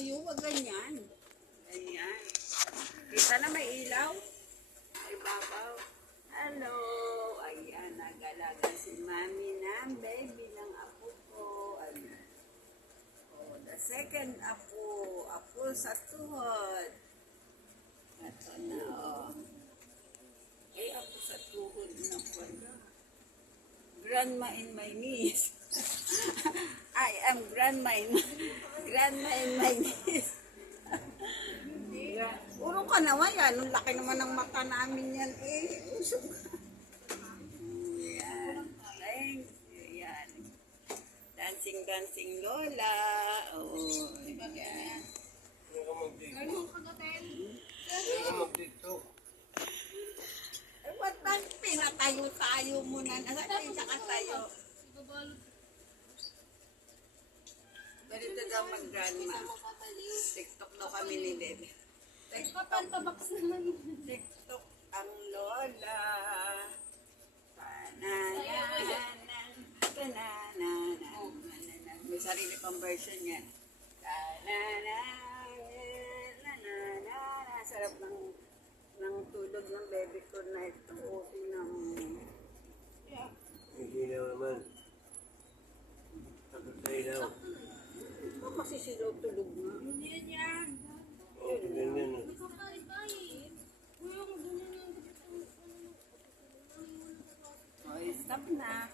kayo, wag ganyan. Ganyan. Kita na may ilaw. May babaw. Hello. Ayan, nag-alaga si mami ng baby ng apo ko. Ayan. Oh, the second apo. Apo sa tuhod. Ito na, oh. Ay, apo sa tuhod na pala. Grandma in my knees. I am grandma in my knees. Puro ka naman yan. Ang laki naman ng mata namin yan eh. Usog. Yan. Thank you. Yan. Dancing Lola. Oo. Yan. Ganun kagatin. Eh, ba't ba pinatayo-tayo mo na? Nasaan ka tayo? Ganito daw mag-grandma. TikTok daw kami ni Bebe. Papantabox naman. TikTok ang lola. Panananan. Panananan. May sarili pang version yan. Panananan. Sarap ng tulog ng baby ko na ito. Tingnan mo. Yeah. Hindi na naman. Tapos na ilaw. Kasi sila tulog na. Hindi yan. Oo, ganyan na. Nakakalit-kalit. Kuya, ganyan yan. Okay, stop na.